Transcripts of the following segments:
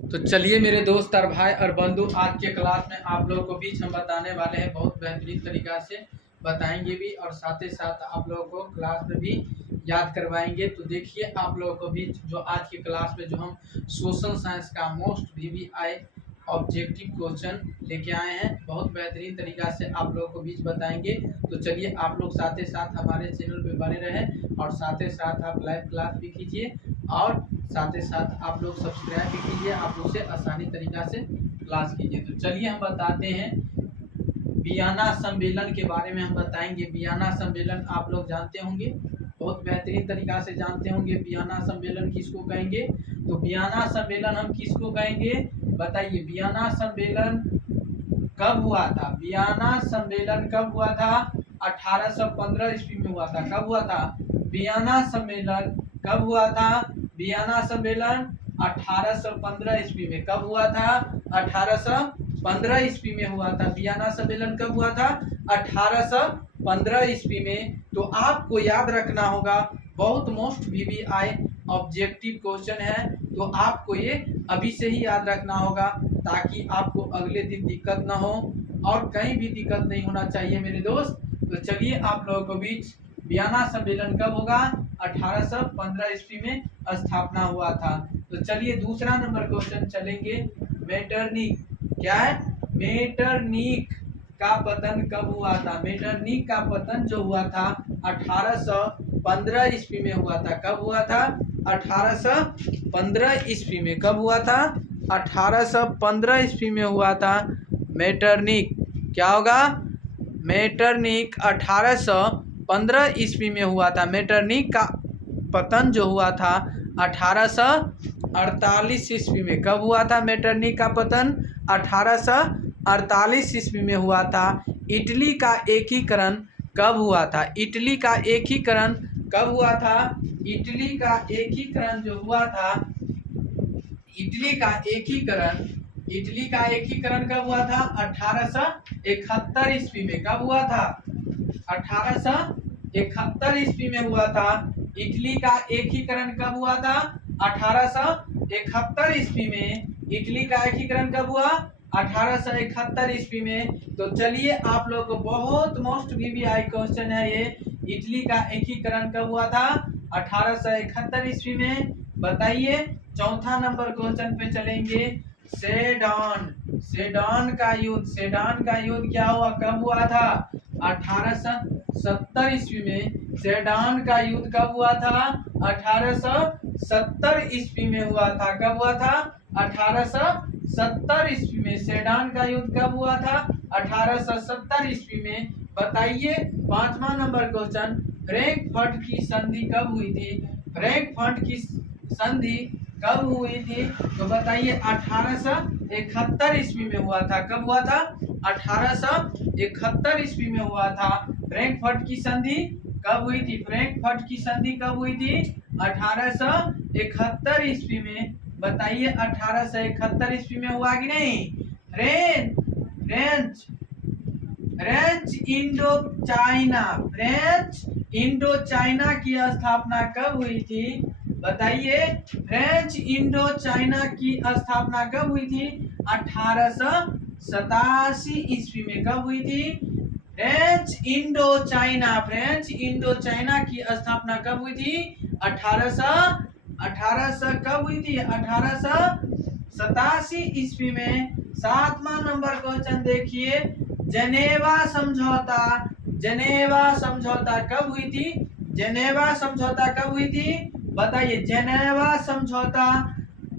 तो चलिए मेरे दोस्त और भाई और बंधु, आज के क्लास में आप लोगों को बीच हम बताने वाले हैं, बहुत बेहतरीन तरीका से बताएंगे भी और साथ ही साथ आप लोगों को क्लास में भी याद करवाएंगे। तो देखिए आप लोगों को बीच जो आज की क्लास में जो हम सोशल साइंस का मोस्ट VVI ऑब्जेक्टिव क्वेश्चन लेके आए हैं, बहुत बेहतरीन तरीका से आप लोगों को बीच बताएंगे। तो चलिए आप लोग साथ ही साथ हमारे चैनल पे बने रहें और साथ ही साथ आप लाइव क्लास भी कीजिए और साथ ही साथ आप लोग सब्सक्राइब भी कीजिए, आप उसे आसानी तरीका से क्लास कीजिए। तो चलिए हम बताते हैं वियना सम्मेलन के बारे में हम बताएंगे। वियना सम्मेलन आप लोग जानते होंगे, बहुत बेहतरीन तरीका से जानते होंगे वियना सम्मेलन किसको कहेंगे। तो वियना सम्मेलन हम किसको कहेंगे, बताइए। वियना सम्मेलन कब हुआ था? वियना सम्मेलन कब हुआ था? 1815 ईस्वी में हुआ था। कब हुआ था वियना सम्मेलन? कब हुआ था वियना सम्मेलन? 1815 ईस्वी में। कब हुआ था? 1815 ईस्वी में हुआ था। वियना सम्मेलन कब हुआ था? 1815 ईस्वी में। तो आपको याद रखना होगा, बहुत मोस्ट VVI ऑब्जेक्टिव क्वेश्चन है, तो आपको ये अभी से ही याद रखना होगा ताकि आपको अगले दिन दिक्कत ना हो और कहीं भी दिक्कत नहीं होना चाहिए मेरे दोस्त। तो चलिए आप लोगों को बीच वियना सम्मेलन कब होगा? 1815 ईस्वी में स्थापना हुआ था। तो चलिए दूसरा नंबर क्वेश्चन चलेंगे। मेटरनिक, क्या है? मेटरनिक का पतन कब हुआ था? मेटरनिक का पतन जो हुआ था 1815 ईस्वी में हुआ था। कब हुआ था? 1815 ईस्वी में। कब हुआ था? 1815 ईस्वी में हुआ था मेटरनिक। क्या होगा? मेटरनिक 1815 ईस्वी में हुआ था। मेटरनिक का पतन जो हुआ था 1848 ईस्वी में। कब हुआ था मेटरनिक का पतन? 1848 ईस्वी में हुआ था। इटली का एकीकरण कब हुआ था? इटली का एकीकरण कब हुआ था? इटली का एकीकरण जो हुआ था, इटली का एकीकरण कब हुआ था? 1871 ईस्वी में। कब हुआ था? 1871 ईस्वी में हुआ था। इटली का एकीकरण कब हुआ था? 1871 ईस्वी में। इटली का एकीकरण कब हुआ? 1871 ईस्वी में। तो चलिए आप लोग को बहुत मोस्ट VVI क्वेश्चन है ये, इटली का एकीकरण कब हुआ था? 1871 ईस्वी में। बताइए चौथा नंबर क्वेश्चन पे चलेंगे। सेडन का युद्ध क्या हुआ? कब हुआ था? 1870 ईस्वी में। सेडन का युद्ध कब हुआ था? 1870 ईस्वी में हुआ था। कब हुआ था? 1870 ईस्वी में। सेडन का युद्ध कब हुआ था? 1870 ईस्वी में। बताइए पांचवा नंबर क्वेश्चन, फ्रैंकफर्ट की संधि कब हुई थी? फ्रैंकफर्ट की संधि कब हुई थी? तो बताइए 1871 ईस्वी में हुआ था। कब हुआ था? 1871 ईस्वी में हुआ था। फ्रैंकफर्ट की संधि कब हुई थी? फ्रैंकफर्ट की संधि कब हुई थी? 1871 ईस्वी में। बताइए 1871 ईस्वी में हुआ कि नहीं? फ्रेंच इंडो चाइना की स्थापना कब हुई थी? बताइए फ्रेंच इंडो चाइना की स्थापना कब हुई थी? 1887 ईस्वी में। कब हुई थी? फ्रेंच इंडो चाइना की स्थापना कब हुई थी? 1800 कब हुई थी? 1887 ईस्वी में। सातवां नंबर क्वेश्चन देखिए, जनेवा समझौता कब हुई थी? जेनेवा समझौता कब हुई थी? बताइए जेनेवा समझौता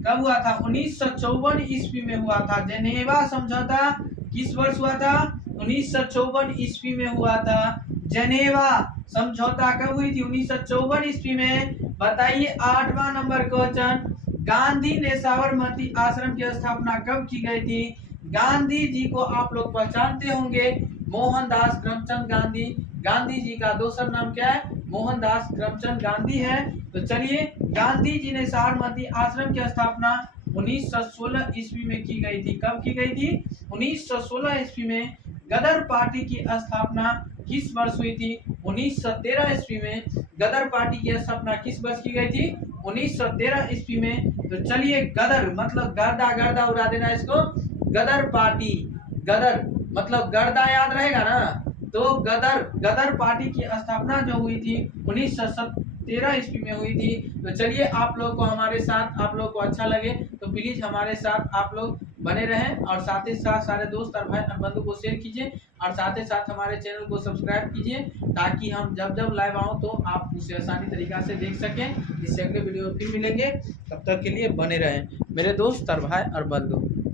कब हुआ था? 1954 ईस्वी में हुआ था। जेनेवा समझौता किस वर्ष हुआ था? 1954 ईस्वी में हुआ था। जेनेवा समझौता कब हुई थी? 1954 ईस्वी में। बताइए आठवां नंबर क्वेश्चन, गांधी ने साबरमती आश्रम की स्थापना कब की गई थी? गांधी जी को आप लोग पहचानते होंगे, मोहनदास करमचंद गांधी। गांधी जी का दूसरा नाम क्या है? मोहनदास करमचंद गांधी है। तो चलिए गांधी जी ने साबरमती आश्रम की स्थापना 1916 ईस्वी में की गई थी। कब की गई थी? 1916 ईस्वी में। गदर पार्टी की स्थापना किस वर्ष हुई थी? 1913 ईस्वी में। गदर पार्टी की स्थापना किस वर्ष की गई थी? 1913 ईस्वी में। तो चलिए गदर मतलब गर्दा, गर्दा उड़ा देना इसको, गदर पार्टी, गदर मतलब गर्दा याद रहेगा ना, तो गदर पार्टी की स्थापना जो हुई थी 1913 ईस्वी में हुई थी। तो चलिए आप लोग को हमारे साथ, आप लोग को अच्छा लगे तो प्लीज हमारे साथ आप लोग बने रहें, और साथ ही साथ सारे दोस्त और भाई और बंधु को शेयर कीजिए, और साथ ही साथ हमारे चैनल को सब्सक्राइब कीजिए, ताकि हम जब जब लाइव आऊँ तो आप उसे आसानी तरीका से देख सकें। इससे अगले वीडियो में फिर मिलेंगे, तब तक के लिए बने रहें मेरे दोस्त और भाई और बंधु।